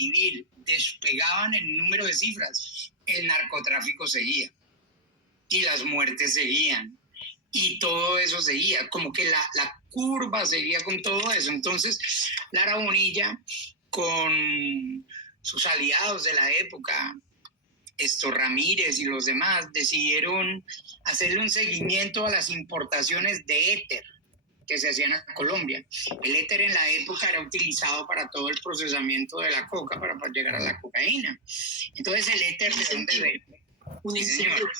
civil despegaban el número de cifras, el narcotráfico seguía y las muertes seguían y todo eso seguía, como que la curva seguía con todo eso. Entonces Lara Bonilla con sus aliados de la época, Ramírez y los demás, decidieron hacerle un seguimiento a las importaciones de éter que se hacían a Colombia. El éter en la época era utilizado para todo el procesamiento de la coca, para llegar a la cocaína. Entonces, ¿el éter de dónde viene? Sí, señor.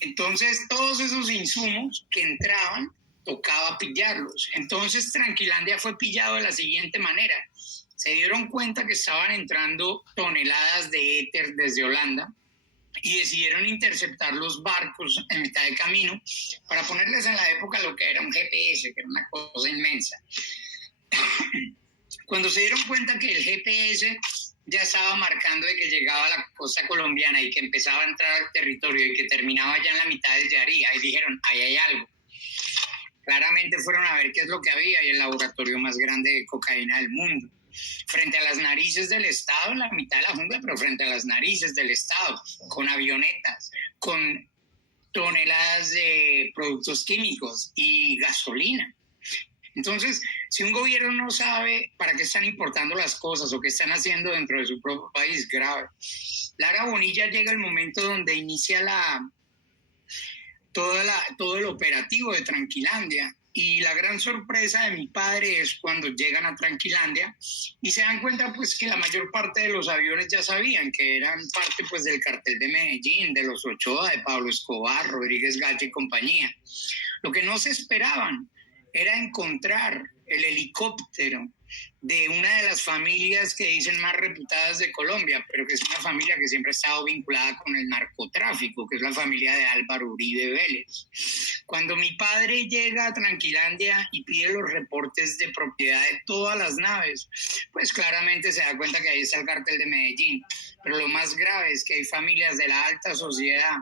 Entonces, todos esos insumos que entraban, tocaba pillarlos. Entonces, Tranquilandia fue pillado de la siguiente manera. Se dieron cuenta que estaban entrando toneladas de éter desde Holanda y decidieron interceptar los barcos en mitad de camino para ponerles en la época lo que era un GPS, que era una cosa inmensa. Cuando se dieron cuenta que el GPS ya estaba marcando de que llegaba a la costa colombiana y que empezaba a entrar al territorio y que terminaba ya en la mitad del Yarí, ahí dijeron, ahí hay algo. Claramente fueron a ver qué es lo que había, y el laboratorio más grande de cocaína del mundo. Frente a las narices del Estado, en la mitad de la jungla, pero frente a las narices del Estado, con avionetas, con toneladas de productos químicos y gasolina. Entonces, si un gobierno no sabe para qué están importando las cosas o qué están haciendo dentro de su propio país, grave. Lara Bonilla llega el momento donde inicia todo el operativo de Tranquilandia. Y la gran sorpresa de mi padre es cuando llegan a Tranquilandia y se dan cuenta pues que la mayor parte de los aviones ya sabían que eran parte pues del cartel de Medellín, de los Ochoa, de Pablo Escobar, Rodríguez Gacha y compañía. Lo que no se esperaban era encontrar el helicóptero de una de las familias que dicen más reputadas de Colombia, pero que es una familia que siempre ha estado vinculada con el narcotráfico, que es la familia de Álvaro Uribe Vélez. Cuando mi padre llega a Tranquilandia y pide los reportes de propiedad de todas las naves, pues claramente se da cuenta que ahí está el cartel de Medellín. Pero lo más grave es que hay familias de la alta sociedad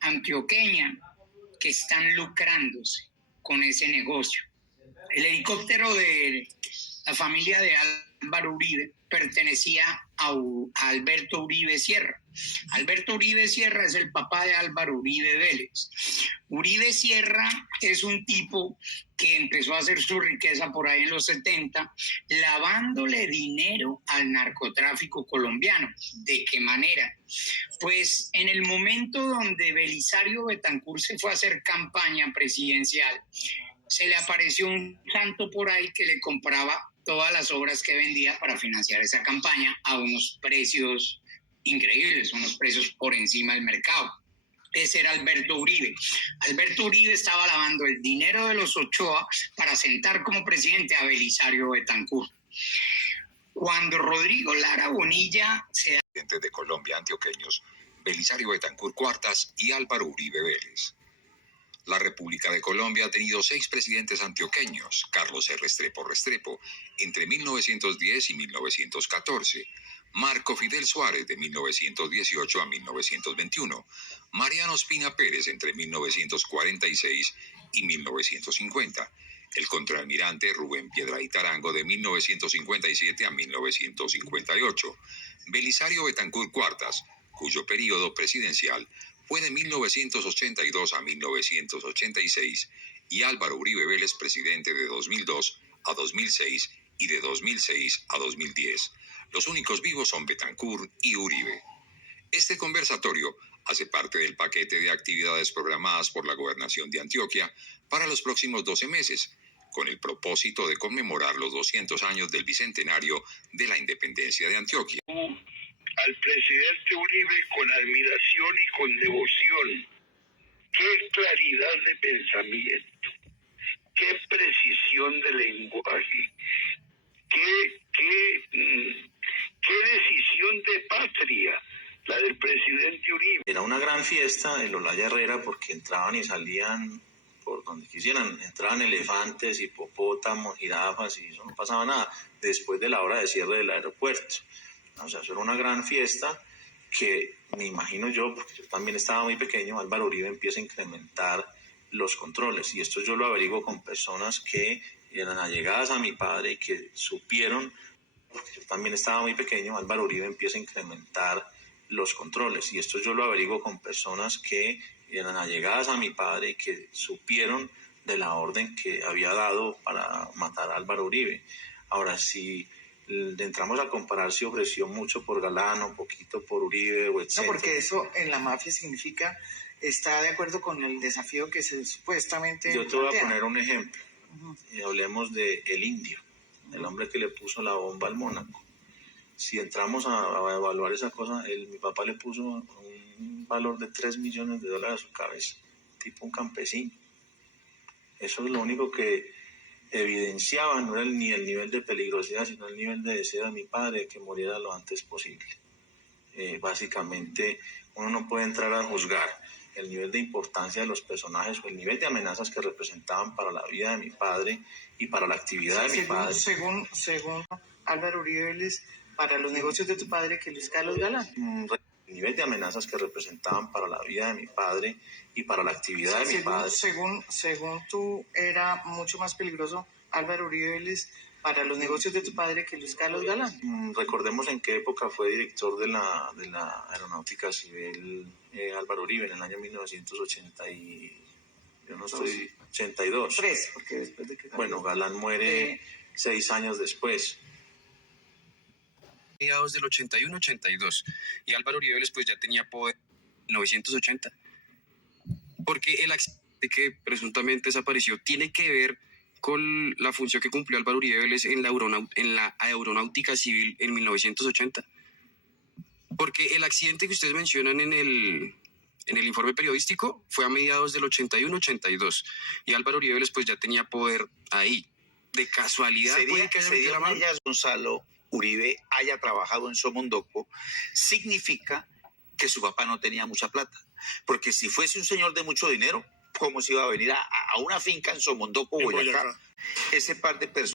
antioqueña que están lucrándose con ese negocio. El helicóptero de la familia de Álvaro Uribe pertenecía a Alberto Uribe Sierra. Alberto Uribe Sierra es el papá de Álvaro Uribe Vélez. Uribe Sierra es un tipo que empezó a hacer su riqueza por ahí en los 70, lavándole dinero al narcotráfico colombiano. ¿De qué manera? Pues en el momento donde Belisario Betancur se fue a hacer campaña presidencial, se le apareció un santo por ahí que le compraba todas las obras que vendía para financiar esa campaña a unos precios increíbles, unos precios por encima del mercado. Ese era Alberto Uribe. Alberto Uribe estaba lavando el dinero de los Ochoa para sentar como presidente a Belisario Betancur. Cuando Rodrigo Lara Bonilla se presidentes de Colombia antioqueños, Belisario Betancur Cuartas y Álvaro Uribe Vélez. La República de Colombia ha tenido 6 presidentes antioqueños: Carlos R. Restrepo entre 1910 y 1914, Marco Fidel Suárez de 1918 a 1921, Mariano Ospina Pérez entre 1946 y 1950, el contraalmirante Rubén Piedrahita Arango de 1957 a 1958, Belisario Betancur Cuartas, cuyo periodo presidencial fue de 1982 a 1986, y Álvaro Uribe Vélez, presidente de 2002 a 2006 y de 2006 a 2010. Los únicos vivos son Betancur y Uribe. Este conversatorio hace parte del paquete de actividades programadas por la Gobernación de Antioquia para los próximos 12 meses, con el propósito de conmemorar los 200 años del bicentenario de la independencia de Antioquia. Al presidente Uribe con admiración y con devoción. Qué claridad de pensamiento, qué precisión de lenguaje, qué decisión de patria la del presidente Uribe. Era una gran fiesta en Olaya Herrera porque entraban y salían por donde quisieran, entraban elefantes, hipopótamos, jirafas, y eso no pasaba nada después de la hora de cierre del aeropuerto. O sea, eso era una gran fiesta que me imagino yo, porque yo también estaba muy pequeño, Álvaro Uribe empieza a incrementar los controles, y esto yo lo averiguo con personas que eran allegadas a mi padre y que supieron porque yo también estaba muy pequeño, Álvaro Uribe empieza a incrementar los controles. Y esto yo lo averiguo con personas que eran allegadas a mi padre y que supieron de la orden que había dado para matar a Álvaro Uribe. Ahora, si entramos a comparar si ofreció mucho por Galán o poquito por Uribe o etcétera. No, porque eso en la mafia significa está de acuerdo con el desafío que se supuestamente Yo te voy plantea. a poner un ejemplo. Hablemos de El Indio, el hombre que le puso la bomba al Mónaco. Si entramos a evaluar esa cosa, mi papá le puso un valor de $3 millones a su cabeza, tipo un campesino. Eso es lo único que evidenciaba, no era ni el nivel de peligrosidad, sino el nivel de deseo de mi padre de que muriera lo antes posible. Básicamente, uno no puede entrar a juzgar el nivel de importancia de los personajes o el nivel de amenazas que representaban para la vida de mi padre y para la actividad de mi padre. Según Álvaro Uribe Vélez, para los negocios de tu padre, que Luis Carlos Galán. El nivel de amenazas que representaban para la vida de mi padre y para la actividad de mi padre. Según tú, era mucho más peligroso Álvaro Uribe Vélez para los negocios de tu padre que Luis Carlos Galán. Recordemos en qué época fue director de la Aeronáutica Civil Álvaro Uribe, en el año 1982. 3, porque después de que... Bueno, Galán muere 6 años después. Mediados del 81-82, y Álvaro Uribe Vélez pues ya tenía poder en 1980, porque el accidente que presuntamente desapareció tiene que ver con la función que cumplió Álvaro Uribe Vélez en la Aeronáutica Civil en 1980, porque el accidente que ustedes mencionan en el informe periodístico fue a mediados del 81-82, y Álvaro Uribe Vélez pues ya tenía poder ahí. De casualidad puede que haya metido la mano. Gonzalo Uribe haya trabajado en Somondoco, significa que su papá no tenía mucha plata. Porque si fuese un señor de mucho dinero, ¿cómo se iba a venir a una finca en Somondoco, Boyacá? Ese par de personas